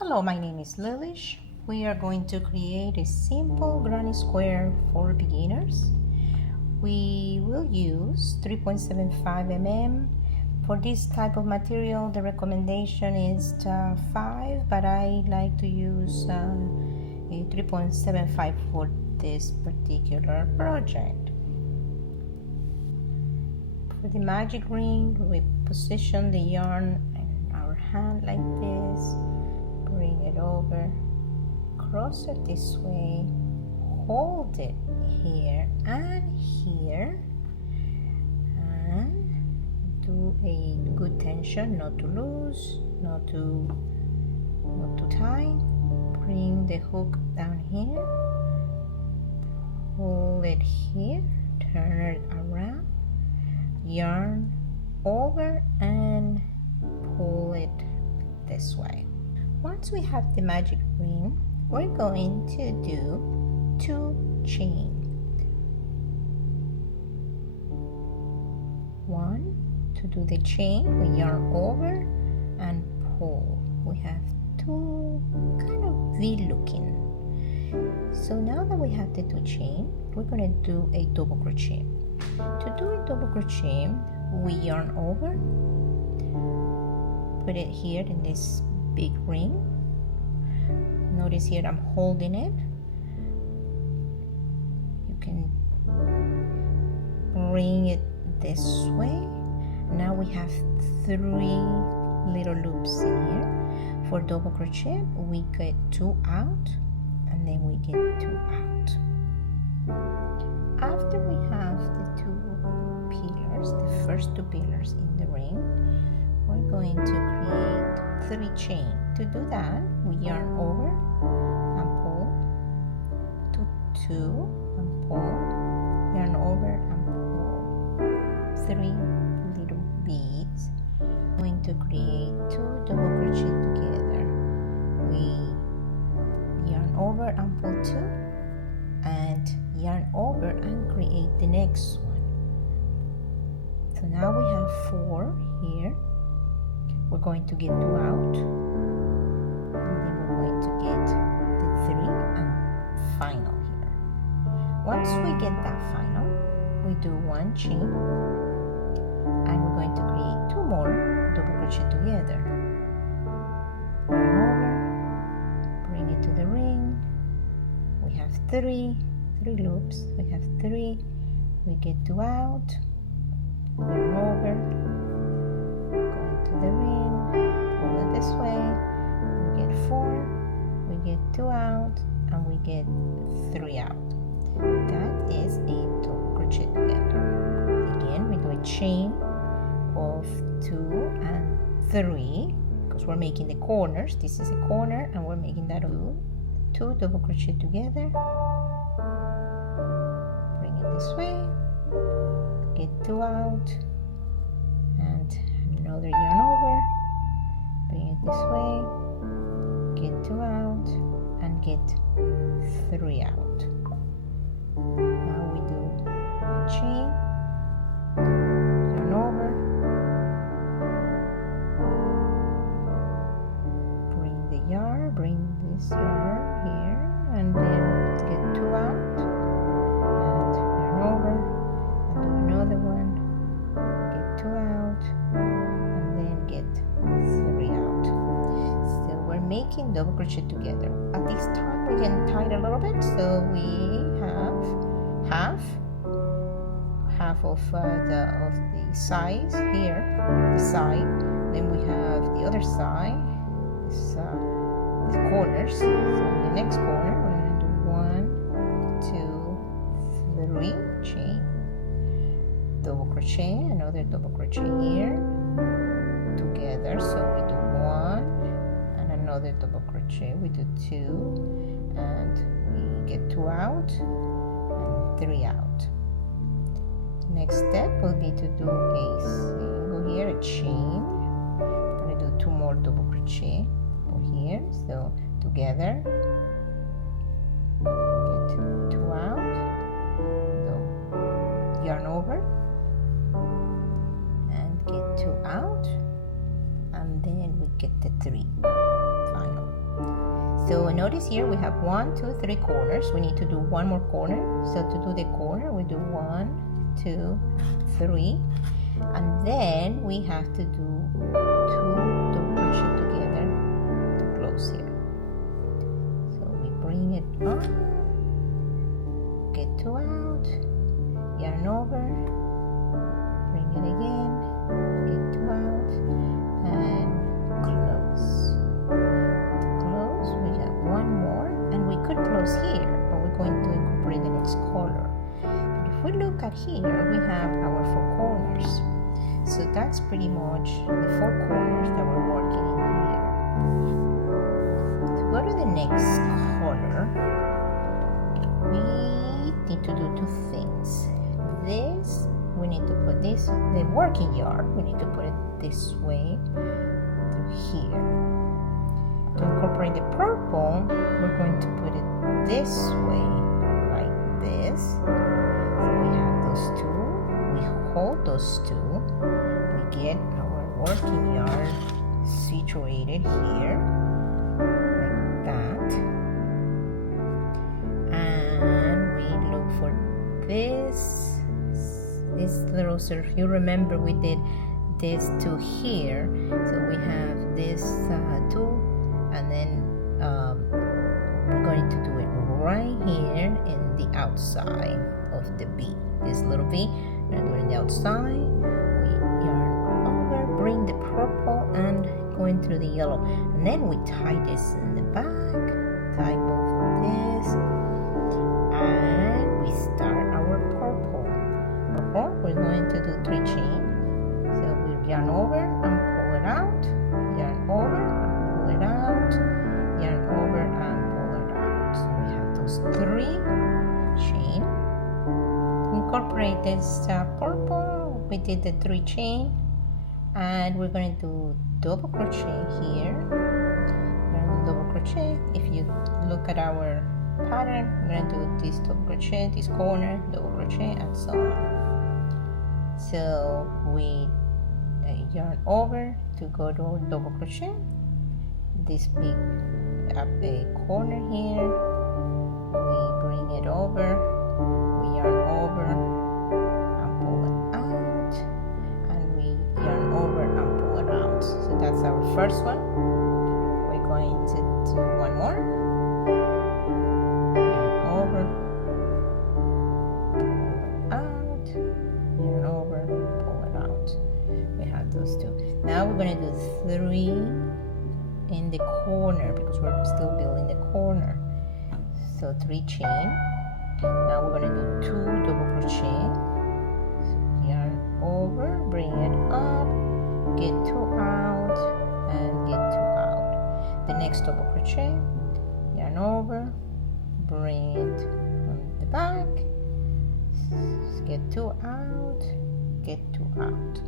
Hello, my name is Lilish. We are going to create a simple granny square for beginners. We will use 3.75 mm. For this type of material, the recommendation is 5, but I like to use a 3.75 for this particular project. For the magic ring, we position the yarn in our hand like this. Bring it over, cross it this way, hold it here and here, and do a good tension, not to loose, not too tight. Bring the hook down here, pull it here, turn it around, yarn over and pull it this way. Once we have the magic ring, we're going to do 2 chain. 1 to do the chain, we yarn over and pull. We have 2 kind of V looking. So now that we have the 2 chain, we're going to do a double crochet. To do a double crochet, we yarn over, put it here in this big ring. Notice here I'm holding it. You can bring it this way. Now we have 3 little loops in here. For double crochet, we get 2 out and then we get 2 out. After we have the 2 pillars, the first 2 pillars in the ring, we're going to create 3 chain. To do that, we yarn over and pull, to 2 and pull, yarn over and pull, 3 little beads. We're going to create 2 double crochet together. We yarn over and pull 2 and yarn over and create the next one. So now we have 4 here. We're going to get 2 out, and then we're going to get the 3 and final here. Once we get that final, we do 1 chain, and we're going to create 2 more double crochet together. Yarn over, bring it to the ring. We have 3 loops. We have 3. We get 2 out. Yarn over, going to the ring, pull it this way, we get 4, we get 2 out, and we get 3 out. That is a double crochet together. Again, we do a chain of 2 and 3 because we're making the corners. This is a corner and we're making that 2 double crochet together. Bring it this way, get 2 out, and another yarn over, bring it this way, get 2 out and get 3 out. Now we do 1 chain, yarn over, bring this yarn here, and then get 2 out, and yarn over, and do another one, get 2 out, and then get 3 out. So we're making double crochet together. At this time we can tie it a little bit, so we have half of the sides here, the side, then we have the other side, this the corners. So in the next corner we're going to do 1, 2, 3 chain, double crochet, another double crochet here together. So we do 1 and another double crochet, we do 2 and we get 2 out and 3 out. Next step will be to do a single here, a chain. I'm going to do 2 more double crochet for here. So together, get 2 out, so yarn over and get 2 out, and then we get the 3 final. So notice here we have 1, 2, 3 corners. We need to do one more corner. So to do the corner, we do 1, 2, 3, and then we have to do 2 double crochet together to close here. So we bring it up, get 2 out, yarn over, bring it again, get 2 out, and close. To close, we have one more, and we could close here, but we're going to incorporate the next color. But if we look at here, we have our 4 corners. So that's pretty much the 4 corners that we're working in here. To go to the next color, we need to do 2 things. This, we need to put this, the working yarn, we need to put it this way through here. To incorporate the purple, we're going to put it this way, like this. So we have those 2, we hold those 2, we get our working yarn situated here, like that. And we look for this little circle. You remember we did this to here, so we have this 2, and then we're going to do it right here in the outside of the V. This little V, we're going to do it in the outside. We yarn over, bring the purple and going through the yellow, and then we tie this in the back, tie both of this, and we start our purple. We're going to do 3 chain. So we yarn over and pull it out, yarn over and pull it out, yarn over and pull it out. So we have those 3 chain. To incorporate this purple, we did the 3 chain, and we're going to do double crochet here. We're going to do double crochet. If you look at our pattern, we're going to do this double crochet, this corner, double crochet, and so on. So we yarn over to go to double crochet, this big corner here, we bring it over, we yarn over and pull it out, and we yarn over and pull it out. So that's our first one. We're going to do one more, yarn over, those 2. Now we're going to do 3 in the corner because we're still building the corner. So 3 chain. Now we're going to do 2 double crochet. So yarn over, bring it up, get 2 out, and get 2 out. The next double crochet, yarn over, bring it on the back, get 2 out, get 2 out.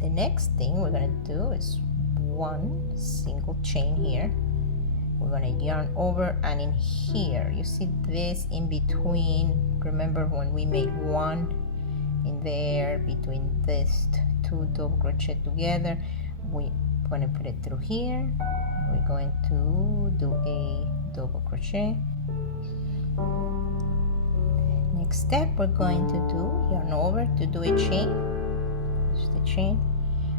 The next thing we're going to do is 1 single chain here. We're going to yarn over, and in here you see this in between. Remember when we made 1 in there between these 2 double crochet together, we're going to put it through here. We're going to do a double crochet. Next step, we're going to do yarn over to do a chain. Just a chain,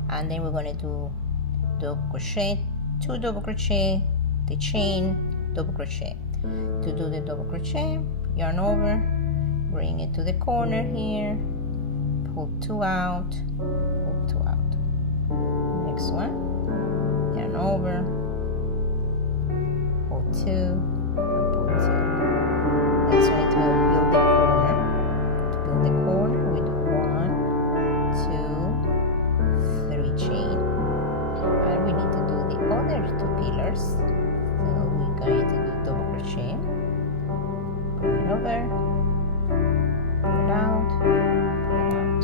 and then we're going to do double crochet, 2 double crochet, the chain, double crochet. To do the double crochet, yarn over, bring it to the corner here, pull 2 out, pull 2 out. Next one, yarn over, pull 2, and pull 2. Next one is to build the corner. To build the corner, we do 1, 2, 3 chain, and we need to do the other 2 pillars. So we're going to do double crochet, bring it over, pull it out, pull it out.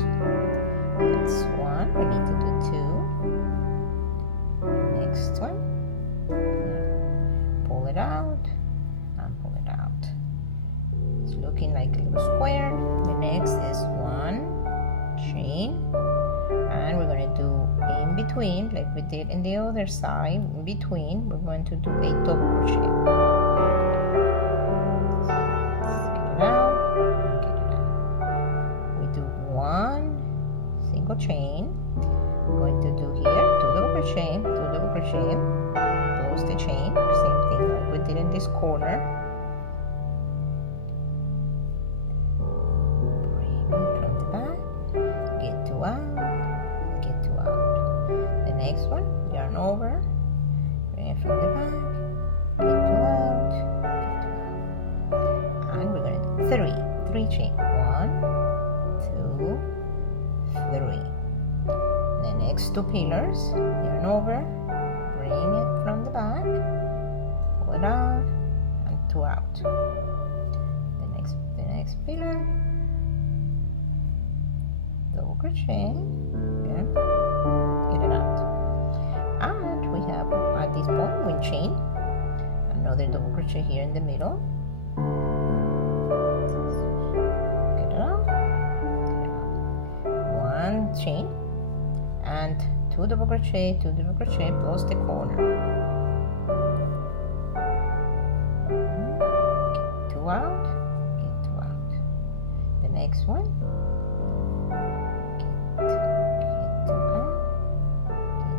That's 1. We need to do 2. Next one, pull it out and pull it out. It's looking like a little square. The next is 1 chain, and and we're going to do in between, like we did in the other side. In between, we're going to do a double crochet. Get it out, get it out. We do one single chain. We're going to do here 2 double crochet, 2 double crochet, close the chain, same thing like we did in this corner. Bring it from the back, get 2 out, get 2 out. The next one, yarn over, bring it from the back, get 2 out, get 2 out. And we're going to do 3 chain. 1, 2, 3. The next 2 pillars, yarn over, bring it from the back, pull it out, and 2 out. The next pillar, double crochet, yeah, get it out. And we have at this point we chain another double crochet here in the middle. Get it out, get it out. 1 chain and 2 double crochet, 2 double crochet plus the corner. Get 2 out, get 2 out. The next one, get 2 out,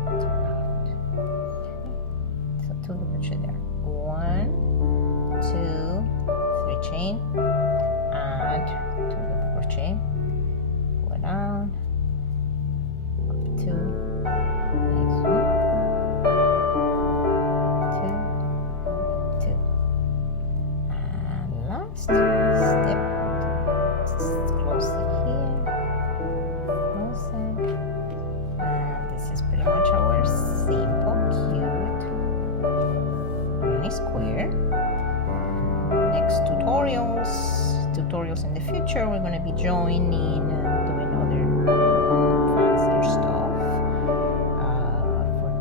get 2 out. So 2 double crochet there. 1, 2, 3 chain and 2 double crochet. Pull it down. 2, next one, 2, 2, and last step, close it here, close it, and this is pretty much our simple, cute mini square. Next tutorials in the future, we're going to be joining and doing other fancier stuff.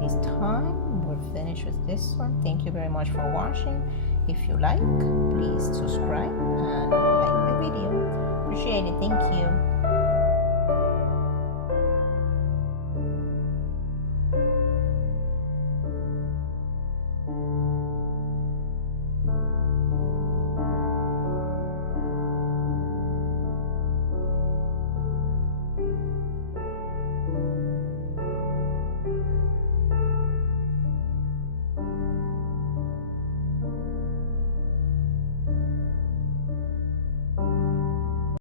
This time we're finished with this one. Thank you very much for watching. If you like, please subscribe and like the video. Appreciate it. Thank you.